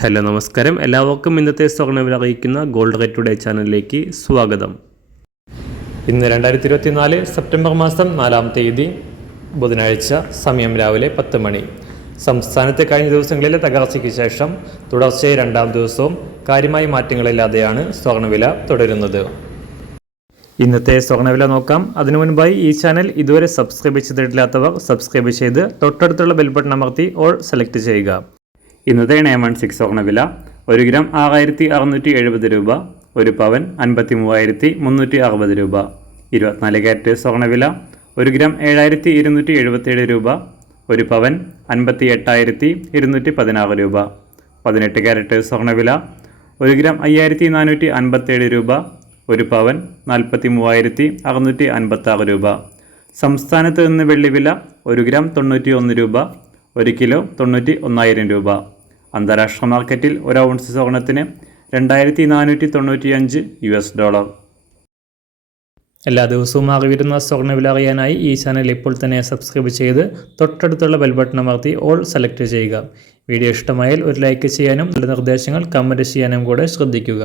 Hello നമസ്കാരം, എല്ലാവർക്കും ഇന്നത്തെ സ്വർണ്ണവില അറിയിക്കുന്ന ഗോൾഡ് റേറ്റ് ടുഡേ ചാനലിലേക്ക് സ്വാഗതം. ഇന്ന് 2024 സെപ്റ്റംബർ മാസം 4-ാം തീയതി ബുധനാഴ്ച, സമയം രാവിലെ 10 മണി. സംസ്ഥാനത്തെ കഴിഞ്ഞ ദിവസങ്ങളിലെ തകർച്ചയ്ക്ക് ശേഷം തുടർച്ചയായി 2-ാം ദിവസവും കാര്യമായ മാറ്റങ്ങളില്ലാതെയാണ് സ്വർണ്ണവില തുടരുന്നത്. ഇന്നത്തെ സ്വർണ്ണവില നോക്കാം. അതിനു മുൻപായി ഈ ചാനൽ ഇതുവരെ സബ്സ്ക്രൈബ് ചെയ്തിട്ടില്ലാത്തവർ സബ്സ്ക്രൈബ് ചെയ്ത് തൊട്ടടുത്തുള്ള ബെൽ ബട്ടൺ അമർത്തി ഓൾ സെലക്ട് ചെയ്യുക. ഇന്നത്തെ 916 സ്വർണ്ണവില 1 ഗ്രാം 6670 രൂപ, 1 പവൻ 53,360 രൂപ. 24 ക്യാരറ്റ് സ്വർണ്ണവില 1 ഗ്രാം 7277 രൂപ, 1 പവൻ 58,216 രൂപ. 18 ക്യാരറ്റ് സ്വർണ്ണവില 1 ഗ്രാം 5457 രൂപ, 1 പവൻ 43,656 രൂപ. സംസ്ഥാനത്ത് നിന്ന് വെള്ളിവില 1 ഗ്രാം 91 രൂപ, 1 കിലോ 91,000 രൂപ. അന്താരാഷ്ട്ര മാർക്കറ്റിൽ 1 ഔൺസ് സ്വർണത്തിന് $2,495. എല്ലാ ദിവസവും അറിവിരുന്ന സ്വർണ്ണവില അറിയാനായി ഈ ചാനൽ ഇപ്പോൾ തന്നെ സബ്സ്ക്രൈബ് ചെയ്ത് തൊട്ടടുത്തുള്ള ബെൽ ബട്ടൺ അമർത്തി ഓൾ സെലക്ട് ചെയ്യുക. വീഡിയോ ഇഷ്ടമായാൽ ഒരു ലൈക്ക് ചെയ്യാനും നല്ല നിർദ്ദേശങ്ങൾ കമൻറ്റ് ചെയ്യാനും കൂടെ ശ്രദ്ധിക്കുക.